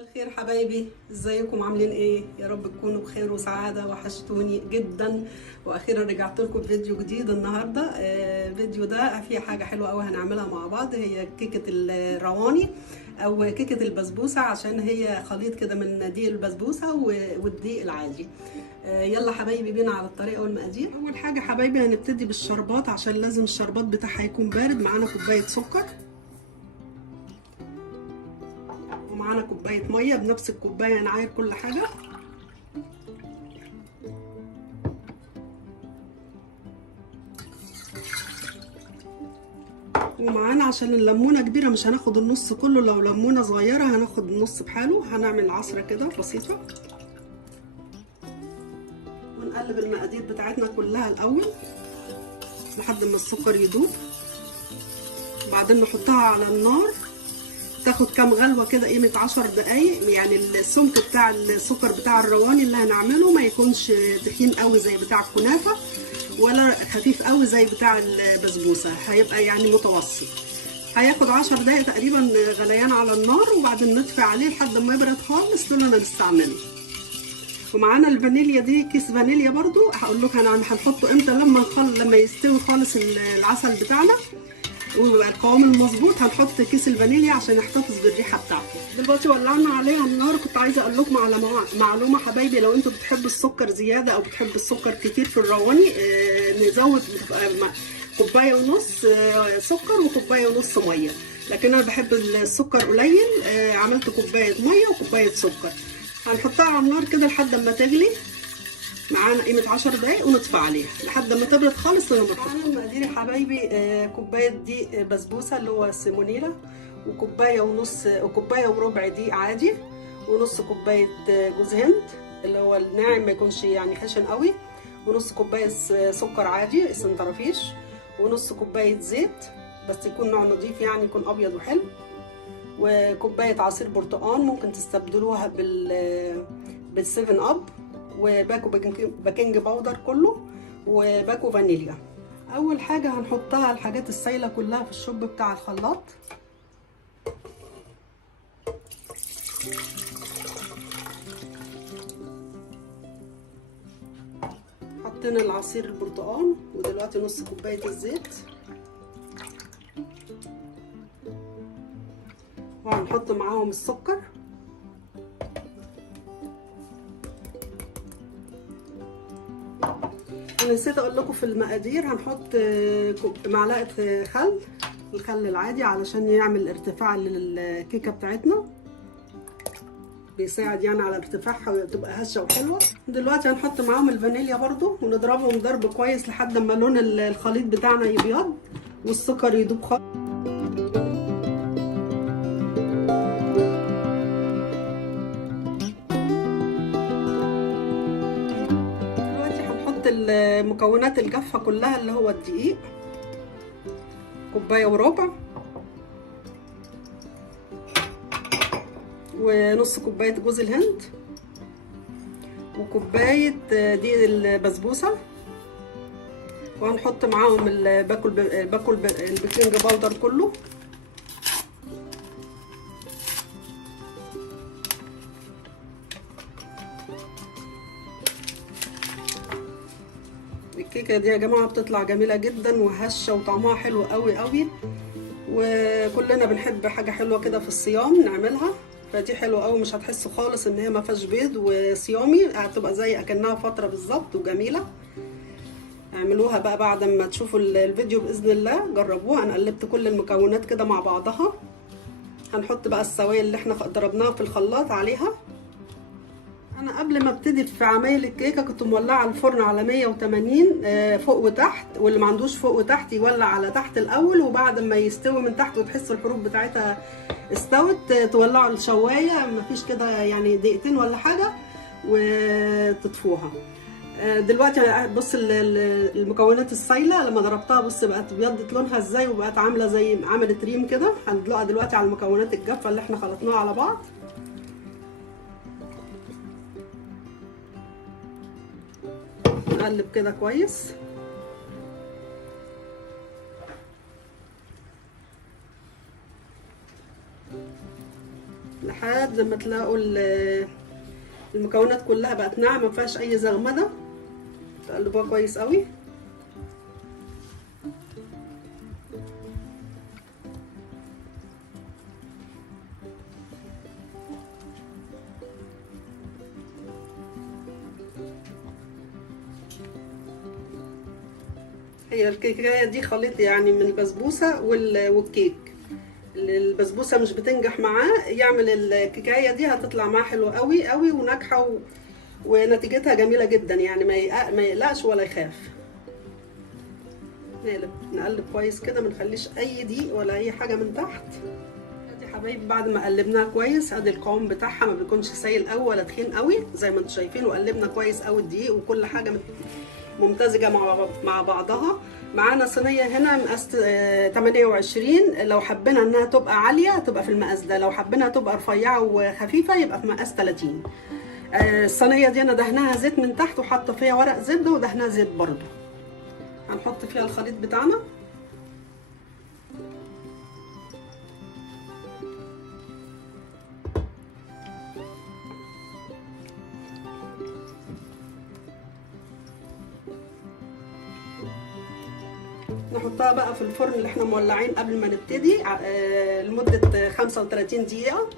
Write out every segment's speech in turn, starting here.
مساء الخير حبايبي، ازيكم عاملين ايه؟ يا رب تكونوا بخير وسعاده. وحشتوني جدا واخيرا رجعت لكم بفيديو جديد النهارده. الفيديو ده فيه حاجه حلوه قوي هنعملها مع بعض، هي كيكه الرواني او كيكه البسبوسه، عشان هي خليط كده من دقيق البسبوسه والدقيق العادي. يلا حبايبي بينا على الطريقه والمقادير. اول حاجه حبايبي هنبتدي بالشربات، عشان لازم الشربات بتاعها يكون بارد. معانا كوبايه سكر ومعانا كوبايه ميه بنفس الكوبايه، نعاير كل حاجه. ومعانا عشان الليمونه كبيره مش هناخد النص كله، لو ليمونه صغيره هناخد النص بحاله. هنعمل عصره كده بسيطه ونقلب المقادير بتاعتنا كلها الاول لحد ما السكر يدوب، وبعدين نحطها على النار تاخد كام غلوه كده، قيمه 10 دقايق. يعني السمك بتاع السكر بتاع الرواني اللي هنعمله ما يكونش تخين قوي زي بتاع الكنافه، ولا خفيف قوي زي بتاع البسبوسه، هيبقى يعني متوسط. هياخد 10 دقايق تقريبا غليان على النار، وبعدين نطفي عليه لحد ما يبرد خالص لما نستعمله. ومعانا الفانيليا دي، كيس فانيليا برضو هقول لكم هنحطه امتى، لما يستوي خالص العسل بتاعنا ويبقى القوام المظبوط هنحط كيس الفانيليا عشان يحتفظ بالريحه بتاعته. دلوقتي ولعنا عليها النار. كنت عايزه اقول لكم على معلومه حبايبي، لو انتوا بتحبوا السكر زياده او بتحبوا السكر كتير في الرواني، نزود كوبايه ونص سكر وكوبايه ونص ميه، لكن انا بحب السكر قليل. عملت كوبايه ميه وكوبايه سكر. هنحطها على النار كده لحد ما تغلي معانا قيمه 10 دقايق، ونطفي عليها لحد ما تبرد خالص. لما معانا المقادير يا حبايبي، كوبايه دقيق بسبوسه اللي هو السيمونيلا، وكوبايه ونص وكوبايه وربع دقيق عادي، ونص كوبايه جوز هند اللي هو الناعم ما يكونش يعني خشن قوي، ونص كوبايه سكر عادي سنترفيش، ونص كوبايه زيت بس يكون نوع نظيف يعني يكون ابيض وحلو، وكوبايه عصير برتقال ممكن تستبدلوها بالسيفن اب، وباكو باكنج باودر كله، وباكو فانيليا. اول حاجه هنحطها الحاجات السايله كلها في الشوب بتاع الخلاط. حطينا العصير البرتقال، ودلوقتي نص كوبايه الزيت، وهنحط معاهم السكر، نسيت اقول لكم في المقادير هنحط معلقه خل، الخل العادي علشان يعمل ارتفاع للكيكه بتاعتنا، بيساعد يعني على ارتفاعها وتبقى هشه وحلوه. دلوقتي هنحط معاهم الفانيليا برضو ونضربهم ضرب كويس لحد ما لون الخليط بتاعنا يبيض والسكر يدوب خالص. المكونات الجافه كلها اللي هو الدقيق كوبايه وربع، ونص كوبايه جوز الهند، وكوبايه دقيق البسبوسه، وهنحط معاهم البيكنج باودر كله، الكيكه دي يا جماعه بتطلع جميله جدا وهشه وطعمها حلو قوي قوي، وكلنا بنحب حاجه حلوه كده في الصيام نعملها، فدي حلوه قوي. مش هتحسوا خالص ان هي ما فيهاش بيض، وصيامي هتبقى زي اكنها فتره بالظبط وجميله. اعملوها بقى بعد ما تشوفوا الفيديو باذن الله، جربوها. انا قلبت كل المكونات كده مع بعضها. هنحط بقى السوائل اللي احنا ضربناها في الخلاط عليها. انا قبل ما ابتدي في عمايل الكيكه كنت مولعه الفرن على 180 فوق وتحت، واللي ما عندوش فوق وتحت يولع على تحت الاول، وبعد ما يستوي من تحت وتحسوا الحروف بتاعتها استوت تولعوا الشوايه، مفيش كده يعني دقيقتين ولا حاجه وتطفوها. دلوقتي بص المكونات السايله لما ضربتها بص بقت ابيضت لونها ازاي، وبقت عامله زي عملت ريم كده. هندلقها دلوقتي على المكونات الجافه اللي احنا خلطناها على بعض. نقلب كده كويس لحد ما تلاقوا المكونات كلها بقت ناعمه ما فيهاش اي زغمده. تقلبوها كويس قوي. هي الكيكايه دي خليط يعني من البسبوسه والكيك. البسبوسه مش بتنجح معاه، يعمل الكيكايه دي هتطلع معاه حلوه قوي قوي وناجحه ونتيجتها جميله جدا، يعني ما يقلقش ولا يخاف. نقلب كويس كده، ما نخليش اي دقيق ولا اي حاجه من تحت. ادي حبايبي بعد ما قلبناها كويس، ادي القوام بتاعها ما بيكونش سايل قوي ولا تخين قوي زي ما انتم شايفين، وقلبنا كويس قوي الدقيق وكل حاجه ممتزجه مع بعضها. معانا صينيه هنا مقاس 28، لو حبينا انها تبقى عاليه تبقى في المقاس ده، لو حبينا تبقى رفيعه وخفيفه يبقى في مقاس 30. الصينيه دي انا دهناها زيت من تحت وحاطه فيها ورق زبده ودهناها زيت برده. هنحط فيها الخليط بتاعنا. نحطها بقى في الفرن اللي احنا مولعين قبل ما نبتدي لمدة 35 دقيقة.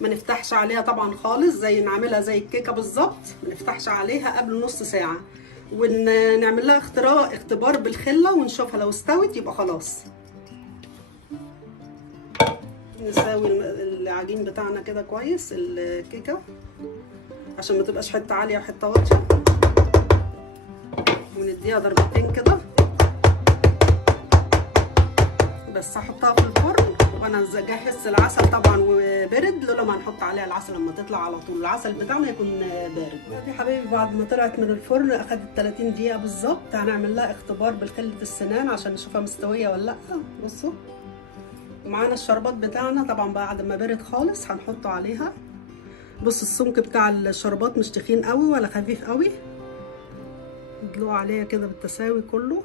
ما نفتحش عليها طبعا خالص، زي نعملها زي الكيكة بالظبط، ما نفتحش عليها قبل نص ساعة، ونعمل لها اختبار بالخلة ونشوفها لو استوت يبقى خلاص. نساوي العجين بتاعنا كده كويس الكيكة عشان ما تبقاش حتة عالية وحتة واطية، ونديها ضربتين كده بس. هحطها في الفرن وانا جهزت العسل طبعا وبرد، لولا ما هنحط عليها العسل لما تطلع على طول، العسل بتاعنا يكون بارد. دي حبايبي بعد ما طلعت من الفرن اخدت 30 دقيقه بالظبط. هنعمل لها اختبار بالخله السنان عشان نشوفها مستويه ولا لا. بصوا ومعانا الشربات بتاعنا طبعا بعد ما برد خالص هنحطه عليها. بص السمك بتاع الشربات مش تخين قوي ولا خفيف قوي، ندلقه عليها كده بالتساوي كله.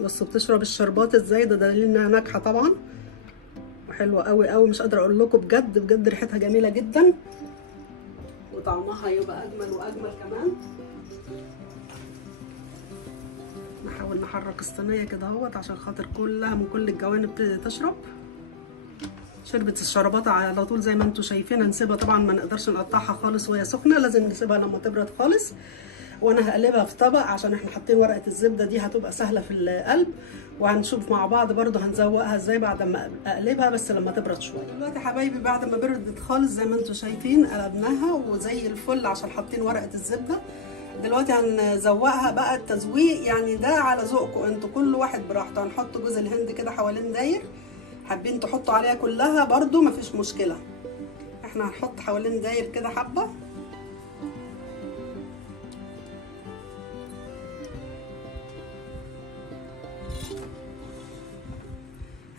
بصوا بتشرب الشربات ازاي، ده دليل انها ناجحه طبعا وحلوه قوي قوي. مش قادره اقول لكم بجد بجد ريحتها جميله جدا وطعمها هيبقى اجمل واجمل كمان. نحاول نحرك الصينيه كده اهوت عشان خاطر كلها من كل الجوانب تشرب. شربت الشربات على طول زي ما انتم شايفين. هنسيبها طبعا، ما نقدرش نقطعها خالص وهي سخنه، لازم نسيبها لما تبرد خالص. وانا هقلبها في طبق عشان احنا حاطين ورقه الزبده دي هتبقى سهله في القلب، وهنشوف مع بعض برضو هنزوقها ازاي بعد ما اقلبها بس لما تبرد شويه. دلوقتي حبايبي بعد ما بردت خالص زي ما انتم شايفين قلبناها وزي الفل عشان حاطين ورقه الزبده. دلوقتي هنزوقها بقى التزويق يعني ده على ذوقكم انتوا، كل واحد براحته. هنحط جوز الهند كده حوالين داير، حابين تحطوا عليها كلها برضو مفيش مشكله. احنا هنحط حوالين داير كده حبه.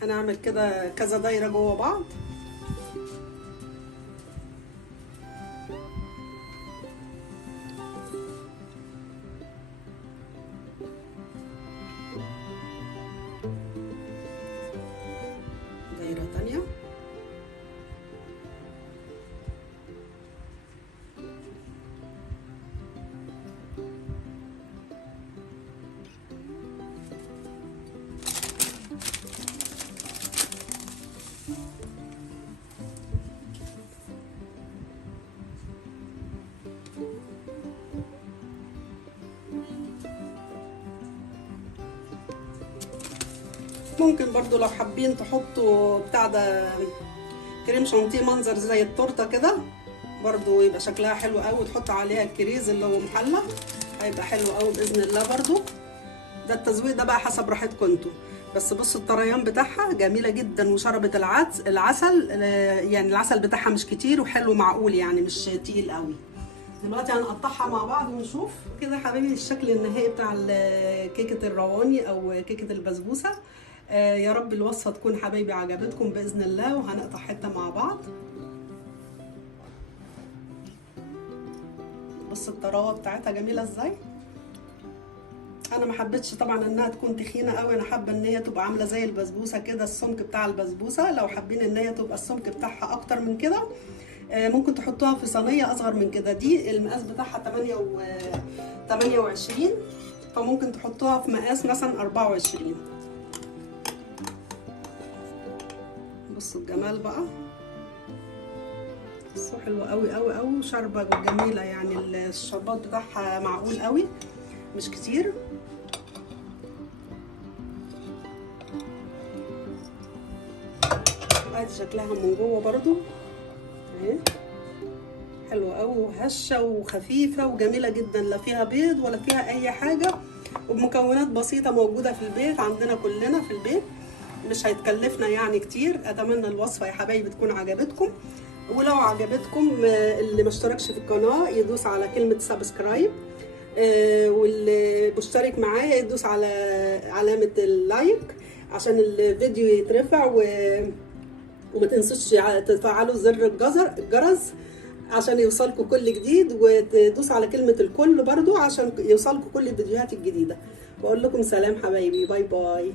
هنعمل كده كذا دايره جوه بعض. دايره تانيه. ممكن برضو لو حابين تحطوا بتاع ده كريم شانتيه منظر زي التورته كده برضو يبقى شكلها حلو قوي، وتحطوا عليها الكريز اللي هو محلى هيبقى حلو قوي باذن الله. برضو ده التزويق ده بقى حسب راحتكم انتوا. بس بصوا الطريان بتاعها جميله جدا، وشربت العسل يعني العسل بتاعها مش كتير وحلو معقول يعني مش تقيل قوي. دلوقتي هنقطعها مع بعض ونشوف كده حبايبي الشكل النهائي بتاع كيكه الرواني او كيكه البسبوسه. يا رب الوصفه تكون حبايبي عجبتكم باذن الله، وهنقطع حته مع بعض. بص الطراوه بتاعتها جميله ازاي. انا ما حبيتش طبعا انها تكون تخينه قوي، انا حابه ان هي تبقى عامله زي البسبوسه كده، السمك بتاع البسبوسه. لو حابين ان هي تبقى السمك بتاعها اكتر من كده ممكن تحطوها في صينيه اصغر من كده. دي المقاس بتاعها 28، فممكن تحطوها في مقاس مثلا 24. بصوا الجمال بقى، بصوا حلوه قوي قوي قوي، شاربه جميله يعني، الشربات بتاعها معقول قوي مش كتير. ادي شكلها من جوه برضو اهي، حلوه قوي وهشه وخفيفه وجميله جدا، لا فيها بيض ولا فيها اي حاجه، وبمكونات بسيطه موجوده في البيت عندنا كلنا في البيت، مش هيتكلفنا يعني كتير. اتمنى الوصفه يا حبايبي تكون عجبتكم، ولو عجبتكم اللي ما اشتركش في القناه يدوس على كلمه سبسكرايب، واللي مشترك معايا يدوس على علامه اللايك عشان الفيديو يترفع، وما تنسوش تفعلوا زر الجرس عشان يوصلكم كل جديد، وتدوس على كلمة الكل برضو عشان يوصلكم كل الفيديوهات الجديدة. بقول لكم سلام حبايبي، باي باي.